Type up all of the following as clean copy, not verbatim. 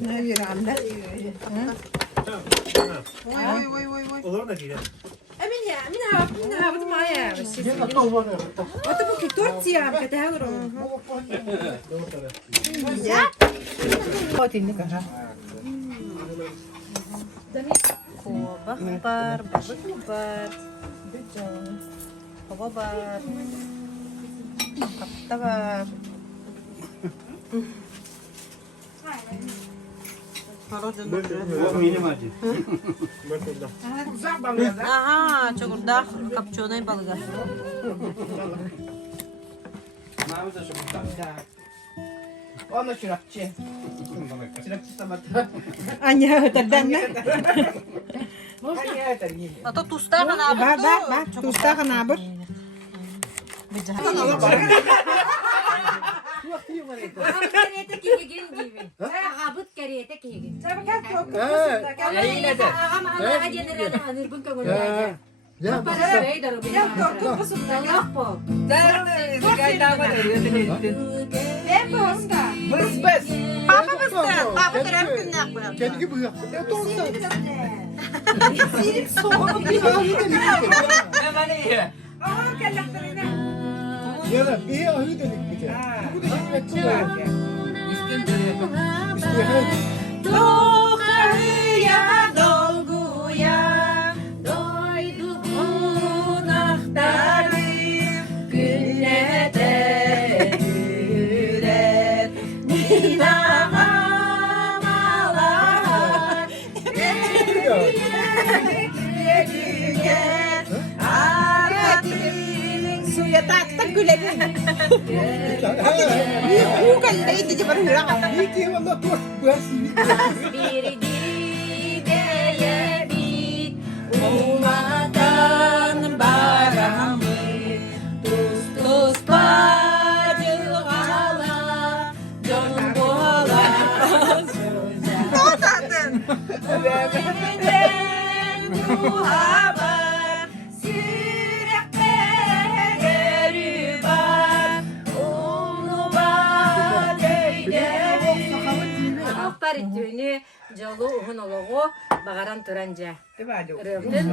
Ne bir anda. Oy. Olur da gidelim. Amin ya, min ha bu maya. Ata bu ki tortilla ka te hagro. Ya. Otin ka ha. Bakbar. Babar. Kaptabar. Aha, çukurda kapçonay balığı. Onu çırakçı. Çırakçı sabah. Anya tadan na. Anya tadan. Ata tusta kana Ba. Tusta ka na ba? Abut kariyete kihigin gibi. Abut kariyete kihigin. Sabi ka to. Agam ala aja nirana anirbun ka muna aja. Para sa ay daro bin. Yok po. Bes. Papa basta. Papa taraf kınnak bu. Kendi bu ya. Silik soğuk bir Ya bir ahı dedik bir de. Bu da hikmetçi var. Doğaya dolguya doydu bu nahtarı güllete güler ninamalar güler aratin suya tak gülelim. Bu kan da iti berhura. İyi ki valla tuh buasın. bir dideye bit umadan baramı tuz bacı ala can boğala o zaten duhaba sürekli geriba onu badeyde Akbar ettiğini jolu uhun oloğu bağaran turanca. Rövdün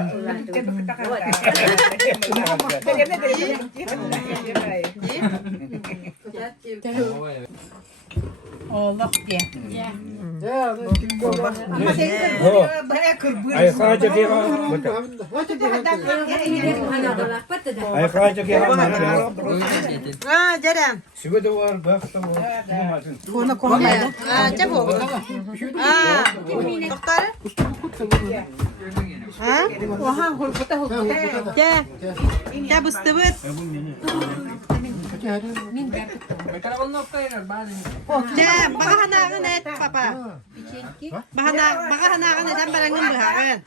Allah diye. Ya Ama senin baya kırbır. Ay kaca ki ha. Ay kaca ki ha. Ha Cerem. Şimdi de var bak tamam. Konu konumaydı. Ha çabuk. Ha. Doktor. Ha? Oha hulkuta hulkuta. Gel. Gel bıstıvıt. Gel. Baka hanağın et papa. Baka hanağın eden barangın bıhağın.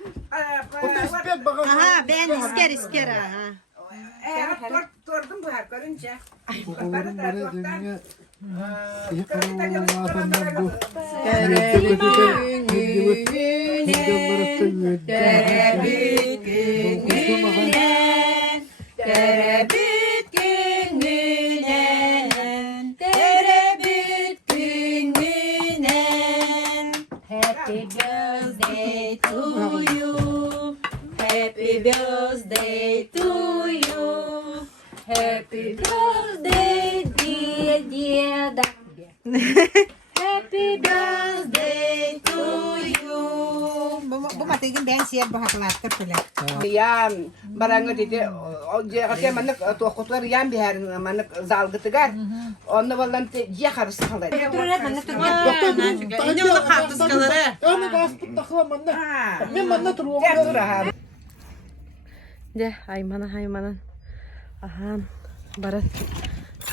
O da ispiyat bakalım. Aha ben isker ha. Tordum bu her görünce. Oğlum böyle dünya. İyi adamlar bu. Terebüt gününen, terebüt gününen. Happy birthday to you, happy birthday to you, happy birthday dear da. Happy birthday to you. Bu matigin ben siya bahaklat kapila. Yan barangı dedi o diye manık tokutur yan bir her manık zalgıtıgar. Onu vallahi diye karısı kalır. Ne oldu kartız kaları? Yani bastı takla manna. Ben manna turuyorum. De haymanan. Aha barat.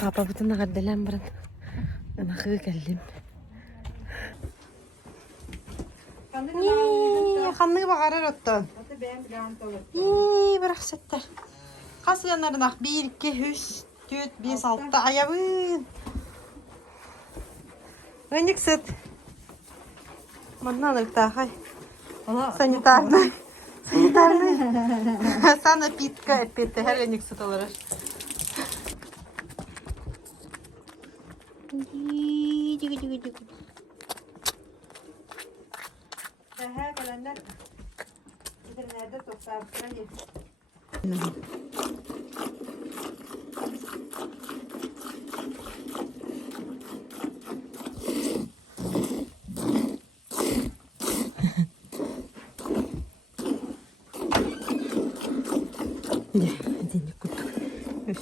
Papa butun nagadelan barat. Ana geldim. Kanlığı bakarar ottun. Bırak setler. Kas yanlarına 1, 2, 3, 4, 5, 6 ayabın. Öncük set. Bana alık daha hay. Санитарный. Санапитка, her öncük set olur. Her kalanlar nerede toplar diye.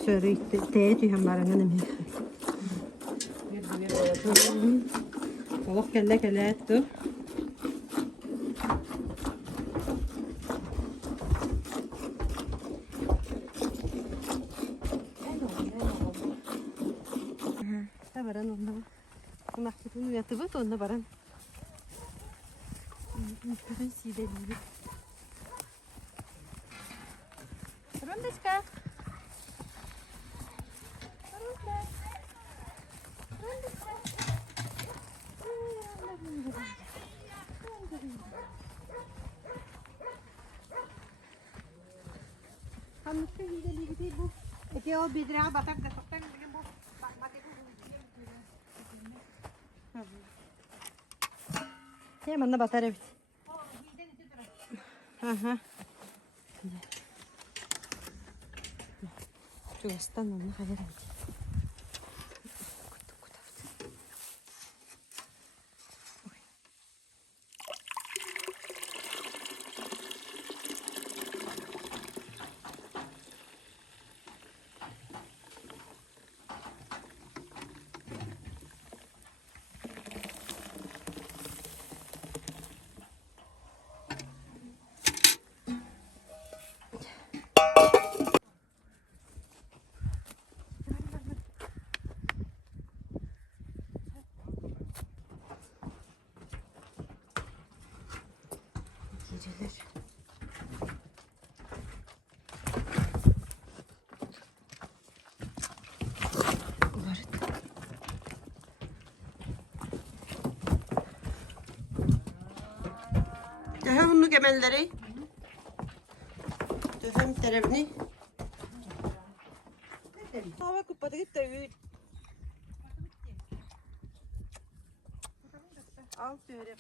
Şöyle teyitüyem baranganım. Kolok kelle ettu. Baran onda. Nakitini yatıbıt onda baran. Nakitini sideli. Rondeczka. Hamlıkta güzel bir bu. Eki o bidra batak da soktan bu. Hemen de batar evet. Aha. Şu aslan onu hayal et. Geceler. Daha bunu gemelleri. Tüfem tarafını. Hava kupada gitti. Al şöyle.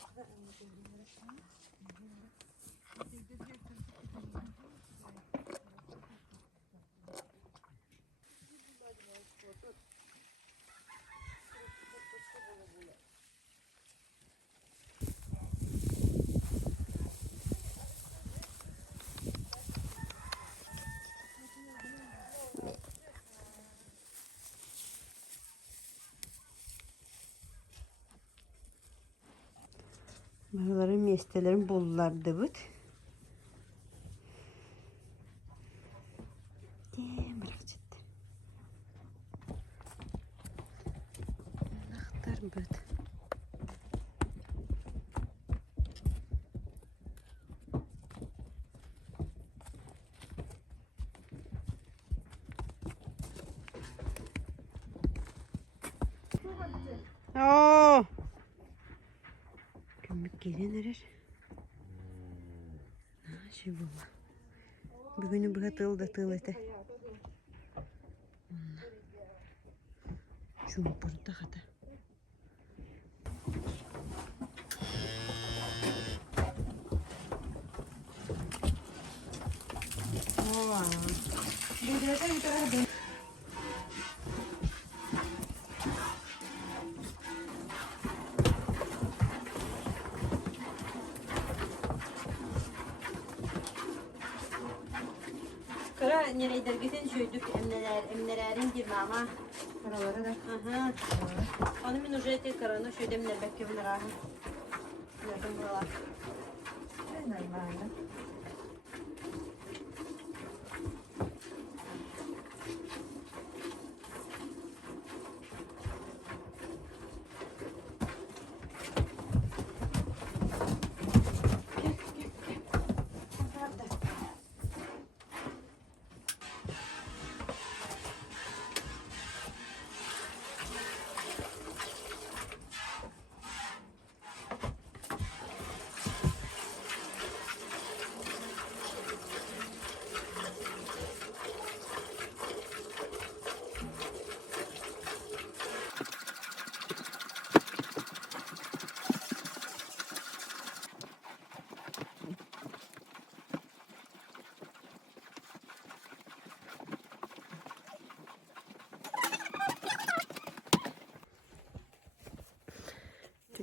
Buraların mestelerin bollardı bud. Naktar bud. Oo. Kömük gelinir. Şey bu. Bugünü bu tığıl ete. Şu burada hadi. Kara nereye dergesen şöydük emnelerin girmama. Paraları da. Aha. Onu min ücreti karana şöyle emneler bekliyorum rahı. Nereden buralar? Normal.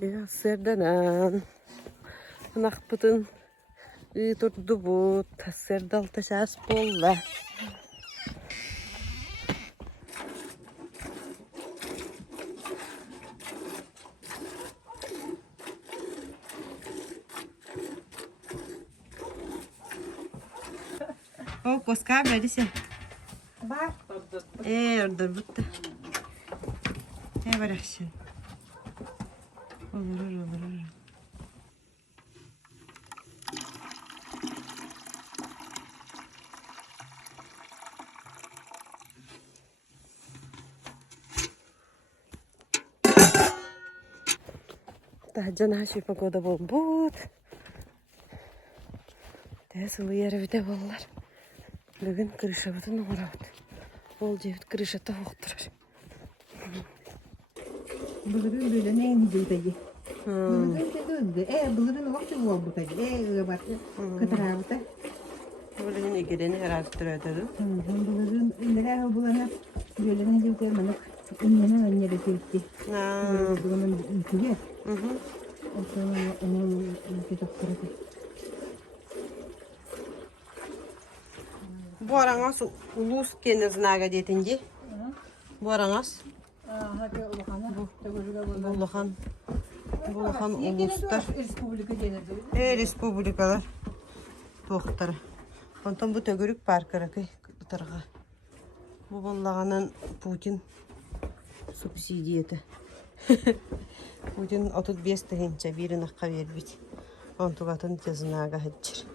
Ya serdanan. Nakpıtın turdu bu. Serdal taşas bolla. O koska böyle şey. Bak. Orada bitti. Ne var akşam? Olur. Daha наші погода бомбут. Те сылыяры бите боллар. Бүгін крыша бутын оңырабыт. Ол жебіт крыша тоқтырыр. Bulurun böyle ne indiydi? Bulurun dedi. Bulurun vakti bu oldu tabii. Bak kıtara bu da. Bulurun egedeni herhalde türedir. Bulurun indire bulana böyle ne diyor manık. İnne ne de tilki. Bulurun ilkiye. O sonra onu ilki doktora. Bu arаңас улус кені знага детинди. Bu arаңас. Hadi Uluhan'a. Улухан улустар. Respublika denedi. Республикалар. Тоқтары. Онтон bu төгөрүк паркыракы тырга. Bu боллаганан Путин субсидияты. Путин 35 тыгынча бирин акка бербит. Онтугатын тезинага хеджир.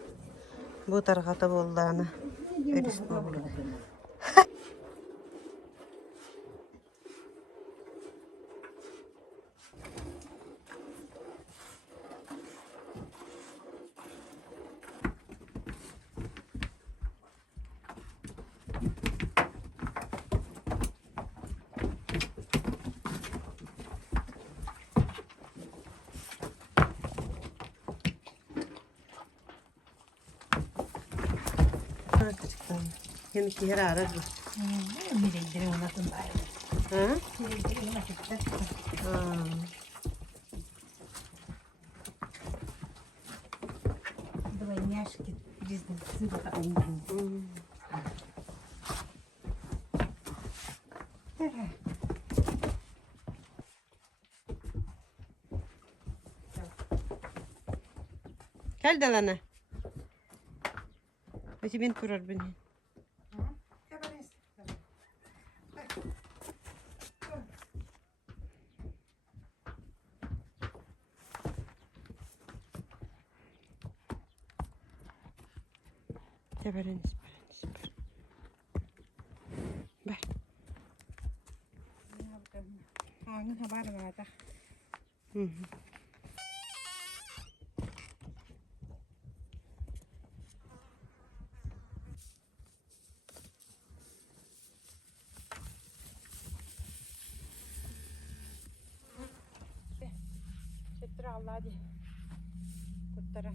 Bu таргата боллагана республика. Yemek yer arar bu. Bireydir onların bari. Ha? Bireydir onların. Двойняшки близнецы. Gel de lana. Hadi ben kurar beni. Berenice. Ver. Onu haber verdi. Çektir Allah hadi. Kurtara.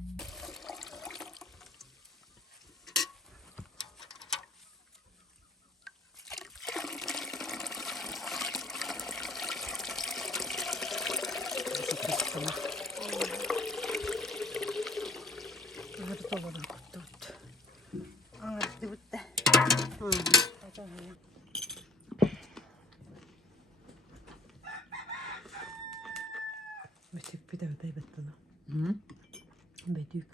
Betük bir de ödey bettana. Betük.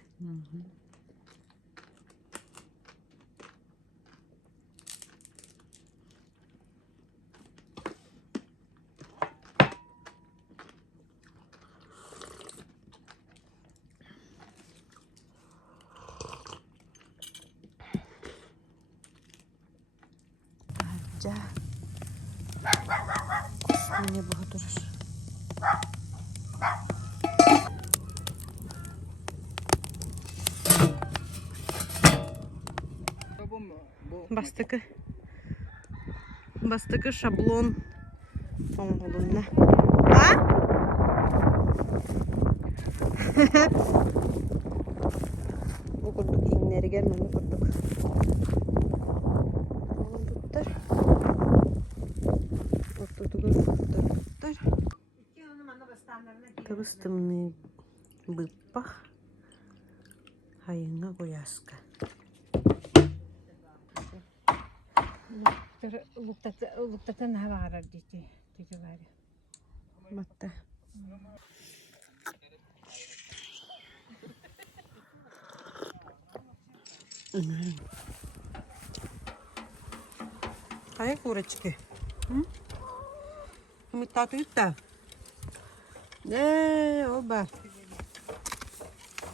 Aja. Kusmanya bu durur. Bastıkı şablon oğlunla. Ha? Bu kurduk inleri gelmemi kurduk. Olduktur. Oturduk. İki onu bana bastanlar Kıvıstımını bıppak. Hayına koyaska. Luktaktan hava arar dedi. Dedi var. Batta. Hayır курочки. Мы так и так. Оба.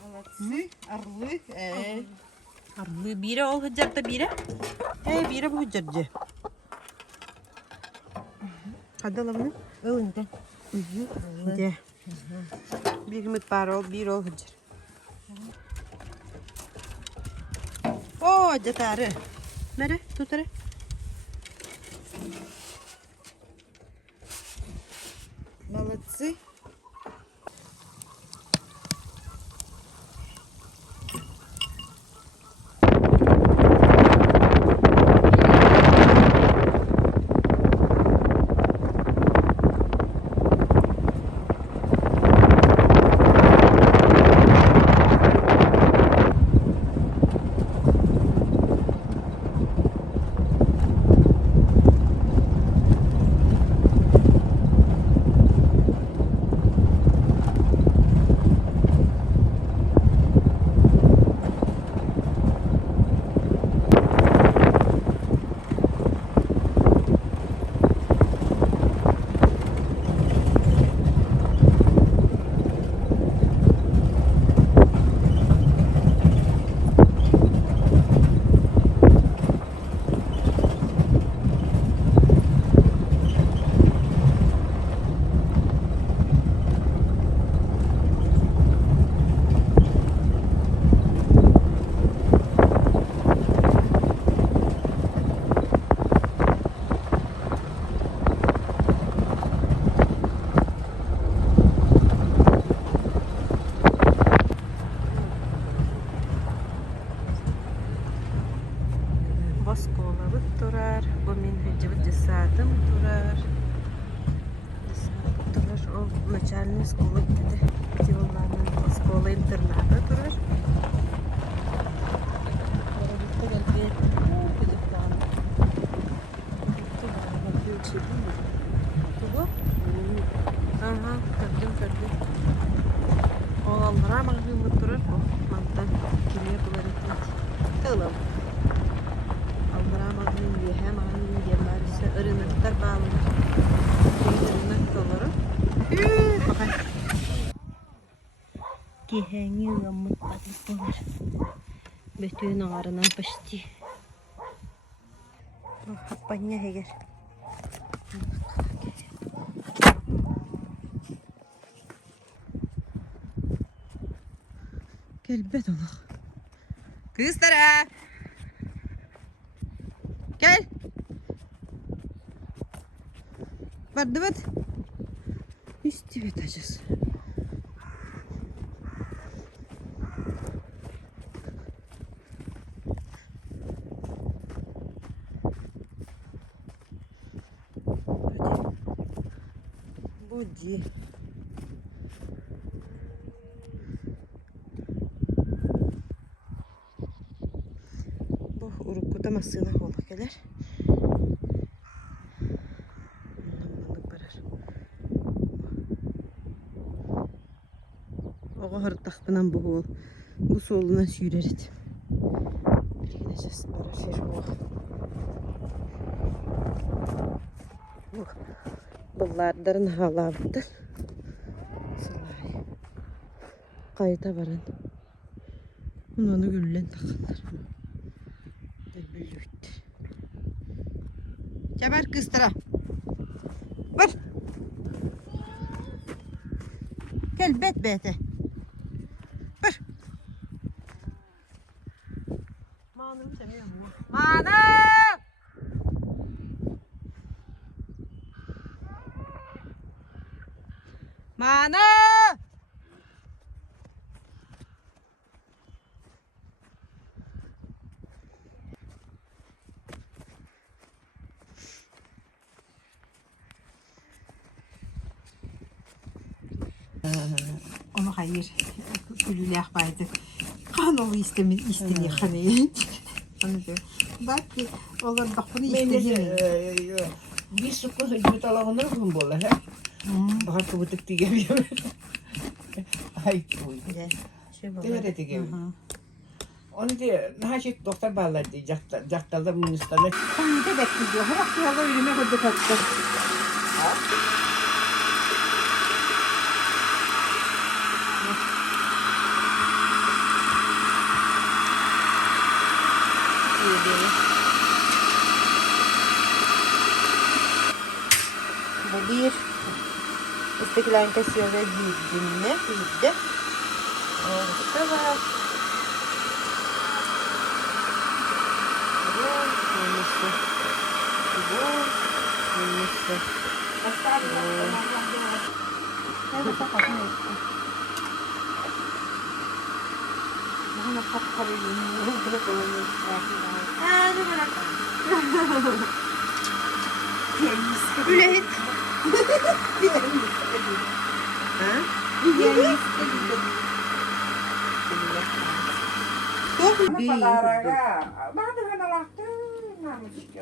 Молодцы, орлы. Arlı biri ol hıcırda biri. Biri bu hıcırcı. Hadi alalım. Önde. De. Bir hımıt var ol, bir ol hıcır. Oo, catarı. Nere? Tutarı. Молодцы. Boskolavıt durar. Bu min hıcıvı cesadım durar. Cesadım durar. O начальный сколы dedi. Yollarının skola internada durar. Aha, gördüm. Oğlanlara mağdumlu durur bu. Mantan kiliye buları. Kılım. Aldıramadığım diye hem annem yerler ise ırınıklar bağlanır. Irınık doları. Bakın. Giheni yamuk batlık olur. Bütün ağrından pişti. Happanya heger. Gel bet olur. Kızlara. Gel. Vardı bat. İşte biteceğiz. Buji. Bu urukkuda masına ola gelir. Oğa hırtlaqpınan bu ol. Bu soluna süreriz. Bir gideceğiz para fer oğa. Bunlardan halavdır. Sılay. Kayıta varan. Onu güllen takınlar. Debülüktür. Ceber kıstıra. Var. Gel bet bete. Var. Manım demiyorum. Mana! Mana! Onu hayır. Gülüyle akbaydı. Kan olu istediği kanayı. Bak ki onlar bak bunu istediği. Bir sıkı hizmet alanları mı bu he? Bahar kıvıtık diye geliyor. Ay bu. Devre de geliyor. Onu diye naşit doktor bağlar diye jaktalda ministrler. Kanıda bekliyor. Bak yolda yürüme koyduk attı. Bu bir. Üsttekilerin kesiyor ve büyüdüğünde büyüdü. Orada var. Bu, yenisi. Bu, yenisi. Evet, bakın işte. Bunu kapatabilirim. Bunu koyalım. Hadi bırak. Üleyt. Çok büyük.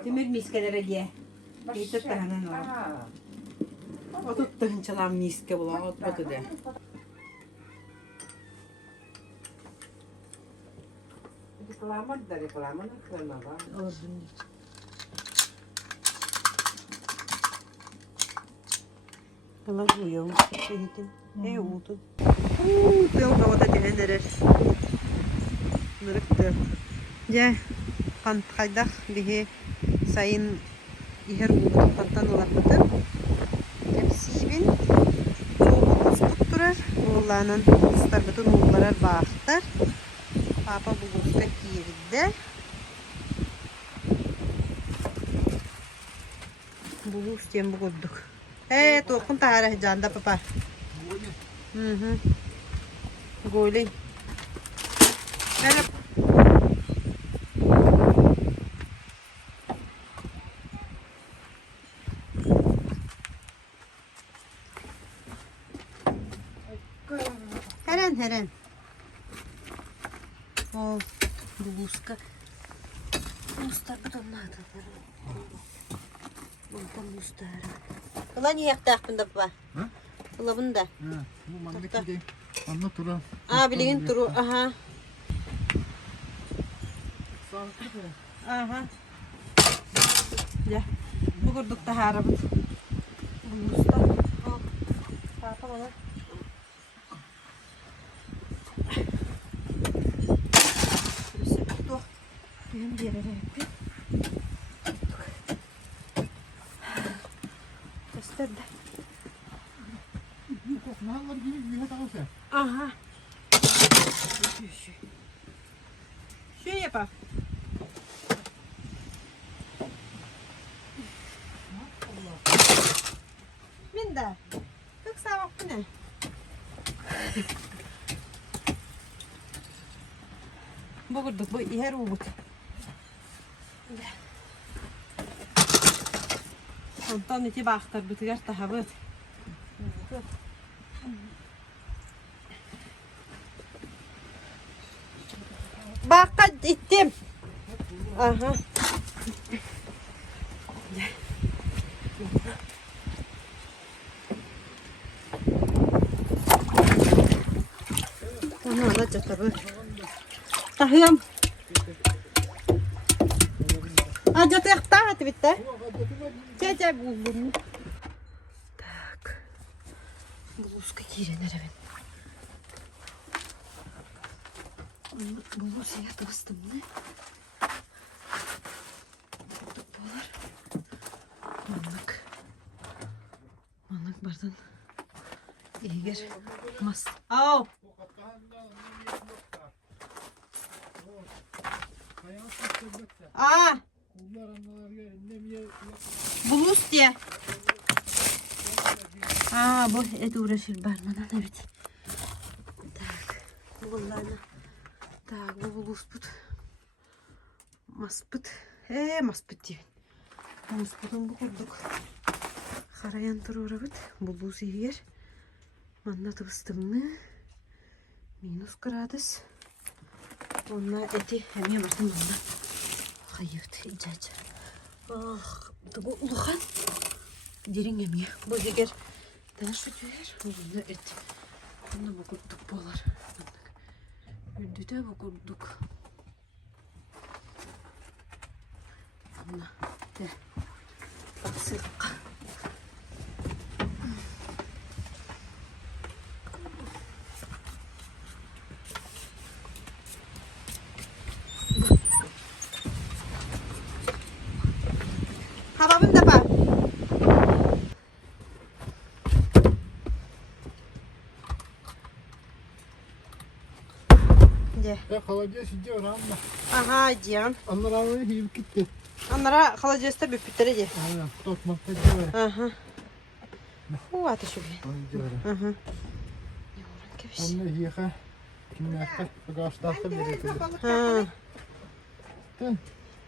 Demir miskelere diye. Geytet de hemen var. O tuttu hınçalar miske bulan. O tuttu de. Reklama da reklama ne kırma var. Ama bu yok. Şeydim. Ne oldu? Yok havada diyenler. Nırıktı. Ya kan kaydak bihi sayın iher oldu kantan olakıdı. Tepsibin soğuk tutturar. Oğlanın ıstar bütün oğullara bağıtlar. Papa bu usta girdi. Bu ustayan bu kudduk. Tokun tarih canda papa. Goley. Heren. O buska. Busta betonladı. Bundan busta. Ulan yak takpında baba. Ha? Ulan bunda. Ha, bu mandık gideyim. Anlat ulan. Bilgin turu. Aha. Sağlıklı mı? Aha. Ya. Bu kurduk da harabıt. Bu usta. Papa bana. Benim yere yapayım. Gösterdi. Ne var gibi bir hata olsa. Aha. Şey yapalım. Minda. Çok sağ ol bu ne? Bu kurduk bu iher ubuk. Ondan iti baktır bitiger tahabıt. Bakka gittim. Aha. Onu alacak tabii. Tahıyam. Acıtı yakta hadi bitti. Çece buldum. Tak. Bluzka girenir evet. Bu siyah bastım ne? Bolar. Manlık bardan. İyi gir. Mas. Au. Bluz diye. Bu et uğraşır barmadan evet. Tak. Bunlarla. Так, bu buluşput. Masput. Masput diyor. Masputun bu kurduk. Karayan tururabıt. Bu buz yer. Manna tıbıstımını. Minus gradus. Onunla eti hem yamartım bundan. Hayırt, icaca. Ah, bu uluhan. Derin yemiyor. Bu ziger. Daha şu diyor. Bununla et. Bunu bu kurduk bolar. Öldü de bu kurduk. Bununla de. Sıkka. Hababın da bak. De. Ya kalacağız gidiyor ama. Aha cihan. Onlar havayı yiyip gitti. Onlara kalacağız da büpütleri de. Aynen. Tokmakta gidiyor. Aha. Bu ateşi bile. Gidiyor. Aha. Yoğuran kebiş. Onu yıka. Kimler kaç bagajlarsa verir. Ha.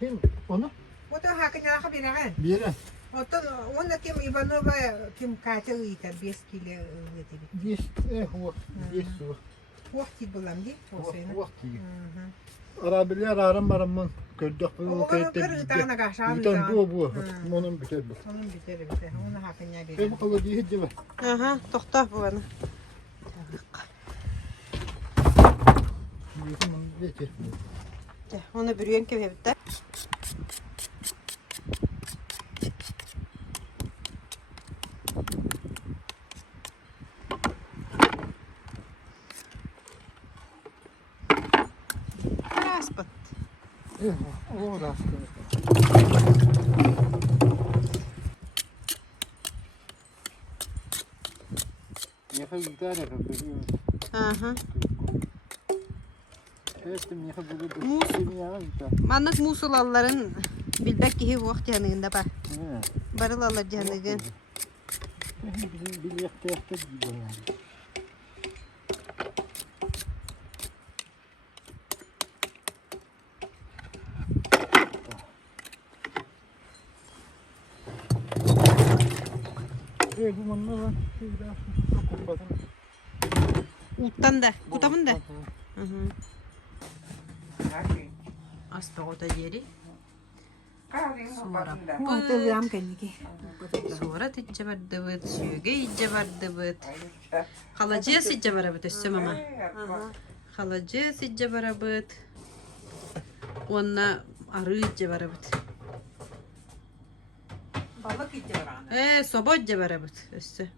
Kim onu? Вот хакня хабирага. Bir yere. Вот он кем Иванова кем Катя ita 5 kilo getirdi. Beş. Beş su. Vakti bulam di. Vakti. Arabiler aram baramın. Gördük bu O kayıtta. tane kaşan. Yutan bu. Onun biter bu. Onun biteri biter. Onu haknya bir. E bu kalacağız gidiyor. Aha. Tohta bu bana. Yıkım onu geçer. De. Onu bürüyen kebepte. Raspat. O rastlı. Yıka gider ya görüyor. Aha. Kestim yıka böyle bir Mus. ya. Manık musulalların bilbek ki vakti yanında bak. Ne? Barılallar canlıgın. Bizim bir yakta gidiyor yani. Bu manna var. Şurada çok kopasın. Uttan da. Kutamın da. Hı hı. Aspa o da yeri. Sonra Hatırlayam kendiki. sonra tecce vardı bıt. Süge icce vardı bıt. Kalacağız icce var bıt. Üstüm ama. Kalacağız icce var bıt. Onunla arı icce var bıt. Balık icce var. Soba icce var bıt. Üstü.